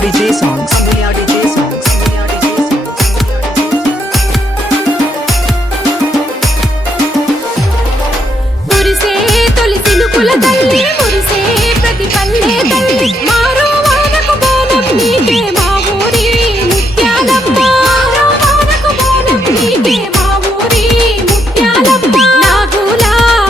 DJ songs. మురిసే తొలి సినుకుల తల్లి మురిసే ప్రతి పల్లె తల్లి మారో వానకు బోనం నీకే మా ఊరి ముత్యాలమ్మ మారో వానకు బోనం నీకే మా ఊరి ముత్యాలమ్మ నాగుల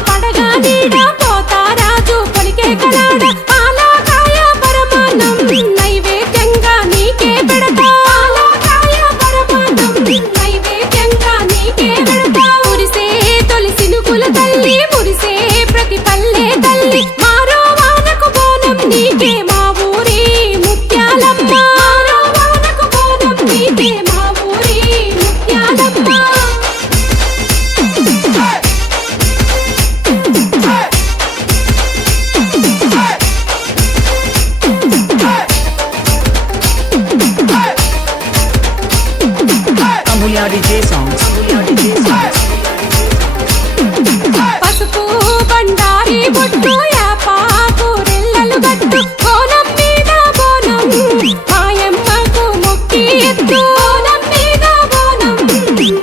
పడగా నీడ పోతారాజు పలికే కలాడ పాలకాయ పరమాన్నం నైవేద్యంగా నీకే పెడతా పాలకాయ పరమాన్నం నైవేద్యంగా నీకే పెడతా మురిసే తొలి సినుకుల తల్లి మురిసే ప్రతి పల్లె తల్లి మారో వానకు బోనం నీకే మా ఊరి ముత్యాలమ్మ మారో వానకు బోనం నీకే మా ఊరి ముత్యాలమ్మ Amulya DJ songs. పసుపు బండారి బొట్టు యాపాకు రెల్లలు గట్టు బోనం మీద బోనం మాయమ్మకు మొక్కి ఎత్తు బోనం మీద బోనం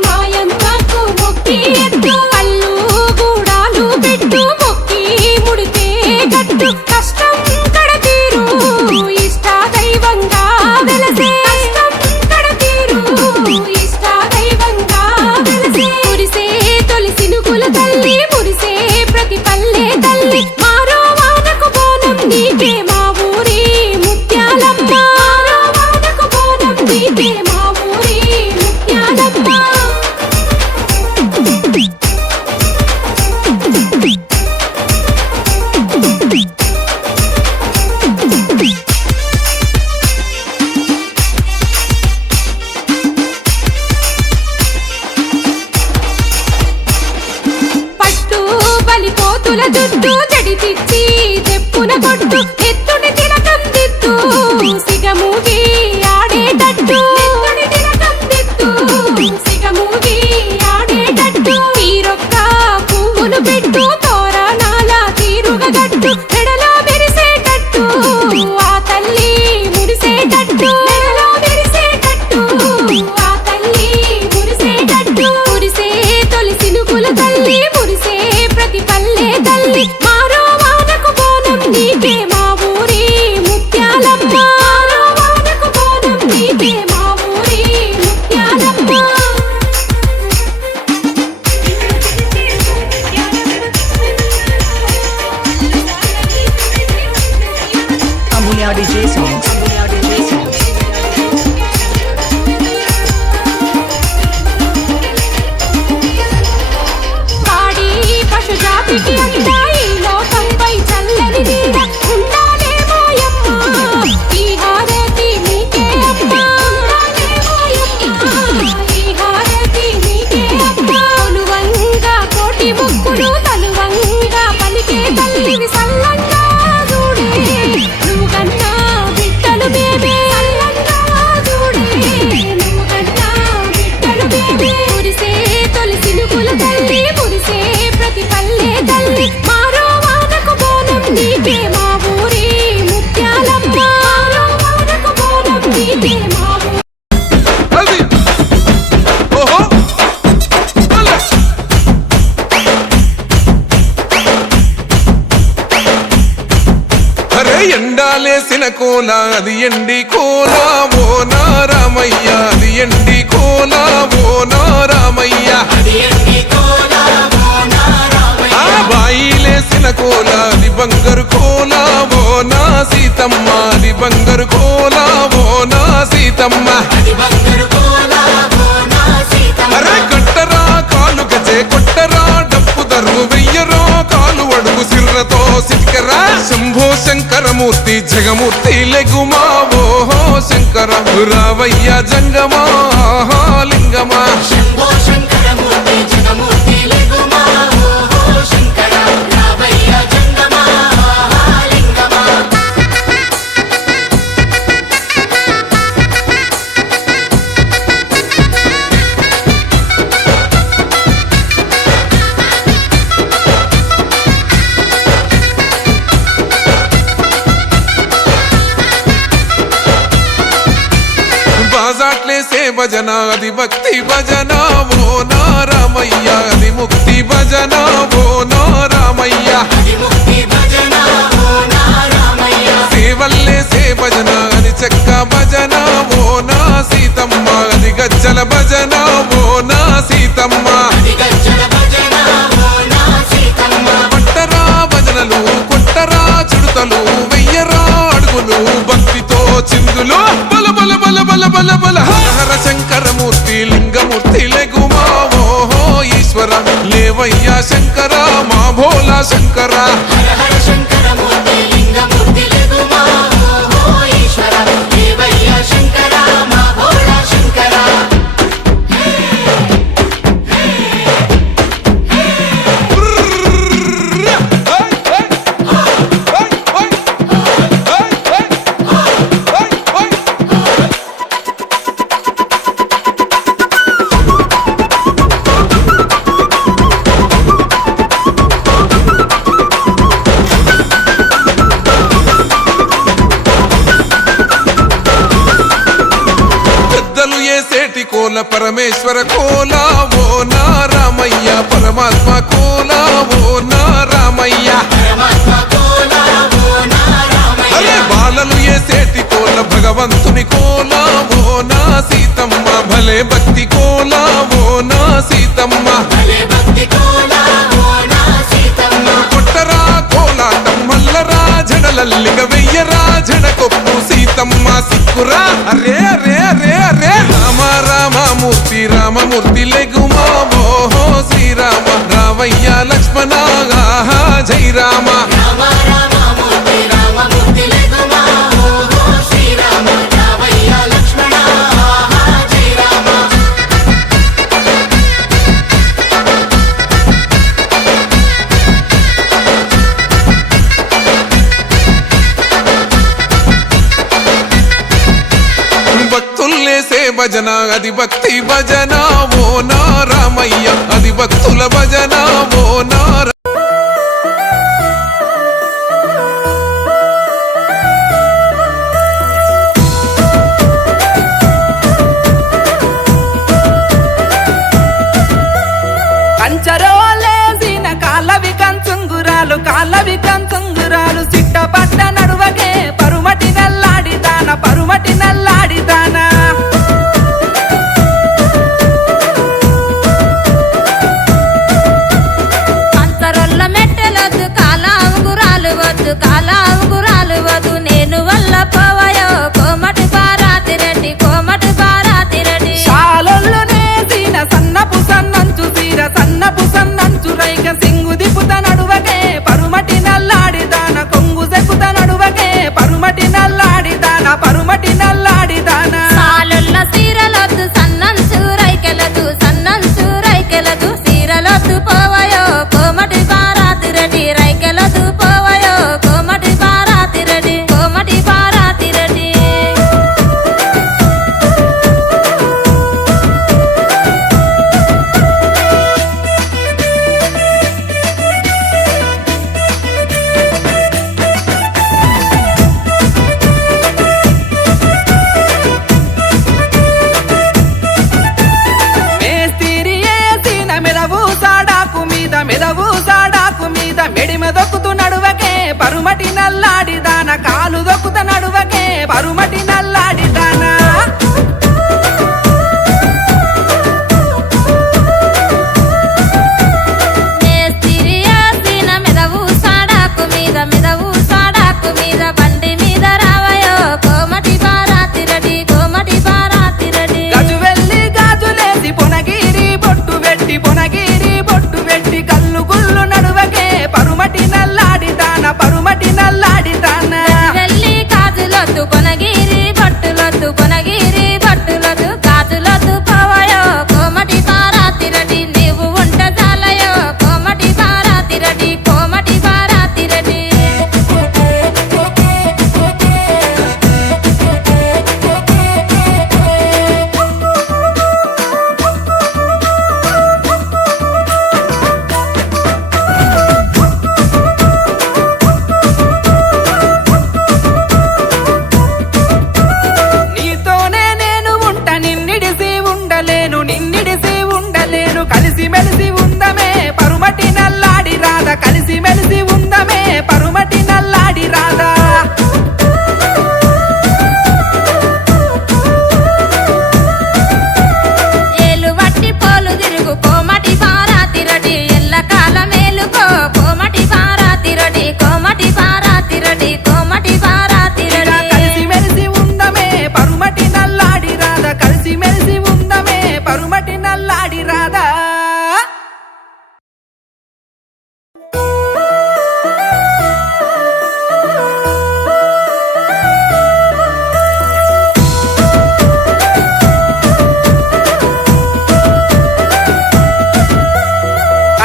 మాయమ్మకు మొక్కి ఎత్తు కళ్ళు గూడాలు పెట్టు మొక్కి ముడితే గట్టు కష్టం కడతీరు ఇష్ట దైవంగా వెలసే కష్టం కడతీరు ఇష్ట దైవంగా వెలసే మురిసే తొలి సినుకుల తల్లి మురిసే ప్రతి పల్లె తల్లి మారో వానకు బోనం నీకే మా ఊరి ముత్యాలమ్మ మారో వానకు బోనం నీకే మా ఊరి ముత్యాలమ్మ పట్టు బలిపోతుల జుట్టు జడిచిచ్చి తెప్పున కొట్టు ఎత్తుడి తిలకం దిత్తు సిగమూగి ఆడేటట్టు ఎత్తుడి తిలకం దిత్తు సిగమూగి ఆడేటట్టు తీరొక్క పువ్వులు పెట్టు తోరణాల తీరుగా గట్టు మెడలో మెరిసేటట్టు ఆ తల్లి మురిసేటట్టు మెడలో మెరిసేటట్టు ఆ తల్లి మురిసేటట్టు మురిసే తొలి సినుకుల తల్లి మురిసే ప్రతి పల్లె తల్లి మారో వానకు బోనం నీకే మా ఊరి ముత్యాలమ్మ మారో వానకు బోనం నీకే మా ఊరి ముత్యాలమ్మ Amulya DJ songs. పాడి పశు జాతికి అంతా ఈ లోకంపై చల్లని నీడ ఉండాలేమోయమ్మ ఈ హారతి నీకే అమ్మ ఉండాలేమోయమ్మ ఈ హారతి నీకే అమ్మ కొలువంగా కోటి ముక్కులు తలువంగా పలికే తల్లివి సల్లంగా చూడే నువ్వు కన్నా బిడ్డలు బేబే సల్లంగా చూడే నువ్వు కన్నా బిడ్డలు బేబే మురిసే తొలి సినుకుల తల్లి మురిసే ప్రతి పల్లె తల్లి మారో వానకు బోనం నీకే మా ఊరి ముత్యాలమ్మ మారో వానకు బోనం నీకే మా ఊరి అది ఓహో అల్ల అరే ఎండాలేసిన కోల అది ఎండి కోల ఓ నారామయ్య అది ఎండి కోల ఓ నారామయ్య ఆ బాయిలేసిన కోల అది బంగారు కోల ఓ నా సీతమ్మ అది బంగారు కోల ఓ నా సీతమ్మ అరే కట్టరా కాలు గజే కొట్టరా డప్పు దరువు వెయ్యరో కాలు అడుగు సిర్రతో సిటికరా శంభో శంకరమూర్తి జగమూర్తి లెగుమా ఓహో శంకర రావయ్య జంగమా లింగమా భజన అది భక్తి భజన ఓ నా రామయ్య అది ముక్తి భజన ఓ నా రామయ్య సేవల్లే సే భజన అది చెక్క భజన ఓ నా సీతమ్మ అది గజ్జల భజన ఓ నా సీతమ్మ పట్టరా భజనలు కొట్టరా చుడతలు వెయ్యరా అడుగులు భక్తితో చిందులు బల బల బల బల బల బల హర శంకరమూర్తి లింగమూర్తి లెగుమా ఓహో ఈశ్వర లేవయ్యా శంకర మా భోలా శంకర కోల పరమేశ్వర కోల ఓ నా రామయ్య పరమాత్మ కోల ఓ నా రామయ్య అరే బాలలు ఏసేటి కోల భగవంతుని కోల ఓ నా సీతమ్మ భలే భక్తి కోల ఓ నా సీతమ్మ కొట్టరా కోలాటం మల్లరా జడలల్లిగ వెయ్యరా జడకొప్పు సీతమ్మ సిక్కురా అరే అరే అరే అరే రామ రామమూర్తి రామమూర్తి లెగుమా ఓహో శ్రీరామ రావయ్య లక్ష్మణ ఆహా జై రామ భక్తుల్లేసే భజన అది భక్తి భజన ఓ నా రామయ్య అది భక్తుల భజన ఓ నా కంచరోలేసిన కాలవి కంచుంగురాలు సిట్టపట్ట నడువకే పరుమటి నల్లాడిదాన అంతరొల్ల మెట్టెలొద్దు కాలాంగురాలు వద్దు నేను వల్ల పోవయో కోమటి బారాతిరెడ్డి శాలొల్లు నేసిన సన్నపు సన్నంచు రైక సింగు దిపుత నడువకే పరుమటి నల్లాడిదాన కొంగు సెక్కుత నడువకే పరుమటి నల్లాడిదాన సాలుల్ల సీరలొద్దు సన్నంచు రైకెలదు సీరలొద్దు పోవయో కోమటి బారాతిరెడ్డి రైకెలదు పోవయో కోమటి బారాతిరెడ్డి సాడాకు మీద మెడిమ దొక్కుతూ నడువకే పరుమటి నల్లాడిదాన కాలు దొక్కుత నడువకే పరుమటి నల్లాడిదాన మెదవు సాడాకు మీద బండి మీద రావయో కోమటి బారాతిరెడ్డి గజువెల్లి గాజులేసి పొనగిరి బొట్టు పెట్టి కళ్ళు గుళ్ళు నడువకే పరుమటి నల్లాడిదాన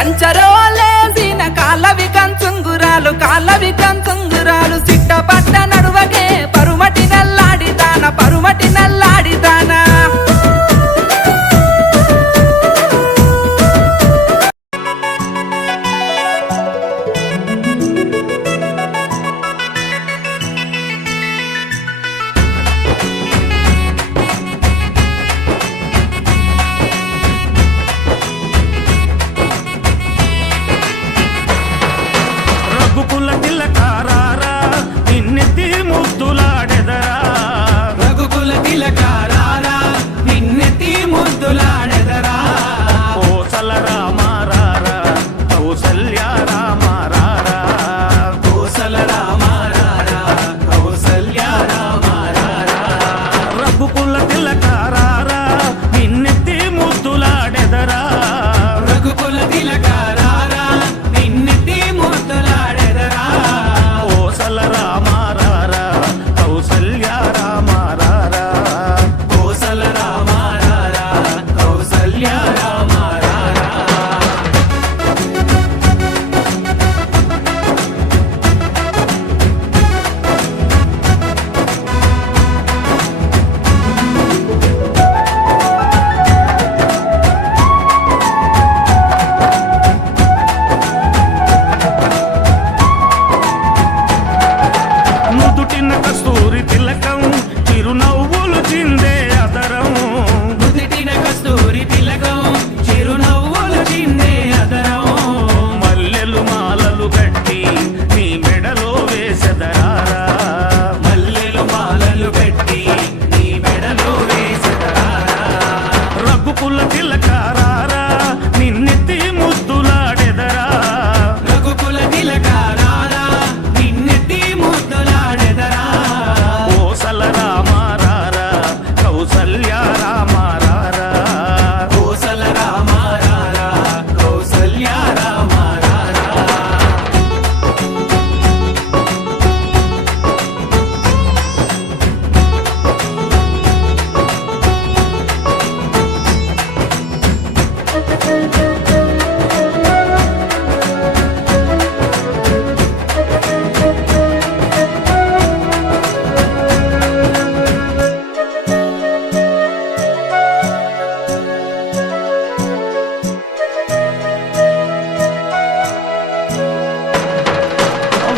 కంచరోలేసిన కాళ్ళవి కంచుంగురాలు కాళ్ళవి కంచుంగురాలు సిట్టపట్ట నడువకే పరుమటి నల్లాడిదాన పరుమటి నల్లాడిదానా రఘుకుల తిలకారారా నిన్నెత్తి ముద్దులాడెదరా రఘుకుల తిలకారారా నిన్నెత్తి ముద్దులాడెదరా కోసల రామారారా కౌసల్య రామారారా కోసల రామారారా కౌసల్య రామారారా రఘుకుల తిలకారారా నిన్నెత్తి ముద్దులాడెదరా రఘుకుల తిలకారారా నిన్నెత్తి ముద్దులాడెదరా కోసల రామారారా కౌసల్య రామారారా కోసల రామారారా కౌసల్య రామారారా నుదుటిన కస్తూరి తిలకం చిరునవ్వులు చిందే అదరం నుదిటిన కస్తూరి తిలకం చిరునవ్వులు చిందే అదరం మల్లెలు మాలలు గట్టి నీ మెడలో వేసెదరారా మల్లెలు మాలలు పెట్టి నీ మెడలో వేసెదరారా రఘుకుల తిలకారారా నిన్నెత్తి ముద్దులాడెదరా రఘుకుల తిలకారారా నిన్నెత్తి ముద్దులాడెదరా కోసల రామారారా కౌసల్య రామారారా కోసల రామారారా కౌసల్య రామారారా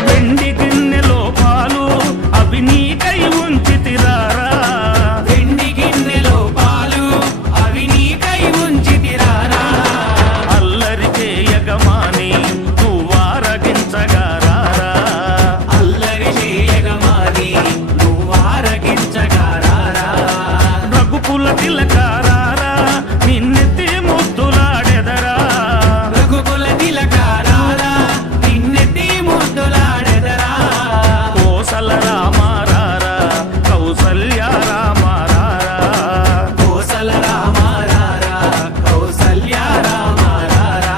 వెండి గిన్నెలో పాలు అవి నీకై ఉంచితిరారా వెండి గిన్నెలో పాలు అవి నీకై ఉంచితిరారా అల్లరి చేయగమాని నువ్వారగించగారారా అల్లరి చేయగమాని నువ్వారగించగారారా రఘుకుల తిలకారారా నిన్నెత్తి ముద్దులాడెదరా రఘుకుల తిలకారారా నిన్నెత్తి ముద్దులాడెదరా కోసల రామారారా కౌసల్య రామారారా కోసల రామారారా కౌసల్య రామారారా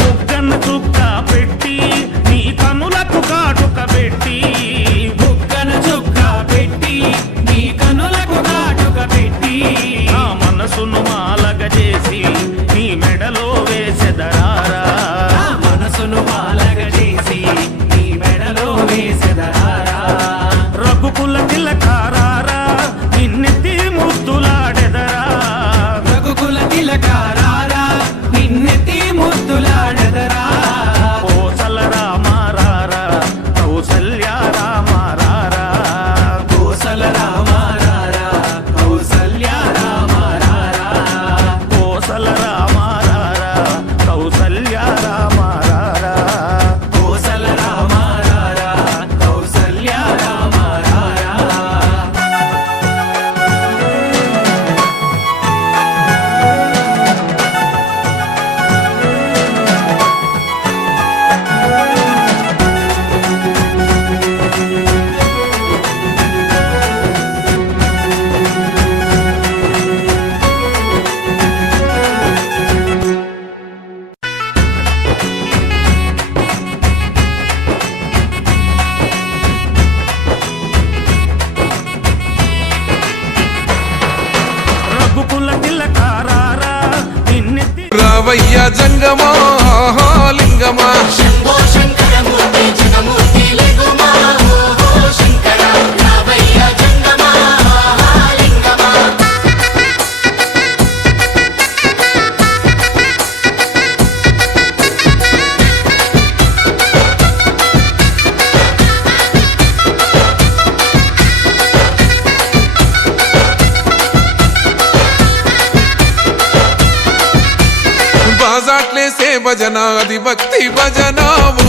బుగ్గన చుక్క పెట్టి నీ కనులకు కాటుక పెట్టి బుగ్గన చుక్క పెట్టి నీ కనులకు కాటుక పెట్టి నా మనసును మాలగ చేసి నీ మెడలో వేసెదరారా నా మనసును మాలగ చేసి నీ మెడలో వేసెదరారా రఘుకుల తిలకారారా నిన్నెత్తి ముద్దులాడెదరా రఘుకుల తిలకారారా నిన్నెత్తి ముద్దులాడెదరా కోసల రామారారా కౌసల్య రామారారా కోసల రామారారా కౌసల్య రామారారా కోసల రావయ్య జంగమా ఆహా లింగమా శంభో శంకరమూర్తి జగమూర్తి లింగమా ఓహో శంకర రావయ్య జంగమా లింగమా బాజాట్లేసే భజన అది భక్తి భజన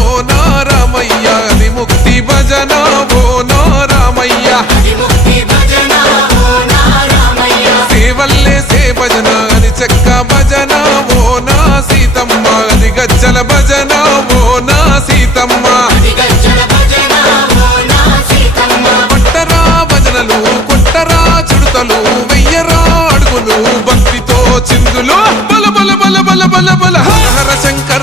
ఓ నా రామయ్య అది ముక్తి భజన ఓ నా రామయ్య ముక్తి భజన ఓ నా రామయ్య సేవల్లేసే భజన అది చెక్క భజన ఓ నా సీతమ్మ అది గజ్జల భజన ఓ నా సీతమ్మ గజ్జల భజన ఓ నా సీతమ్మ కొట్టరా భజనలు కొట్టరా చుడతలు వెయ్యరా అడుగులు భక్తితో చిందులు బల బల బల బల బల బల హర హర శంకర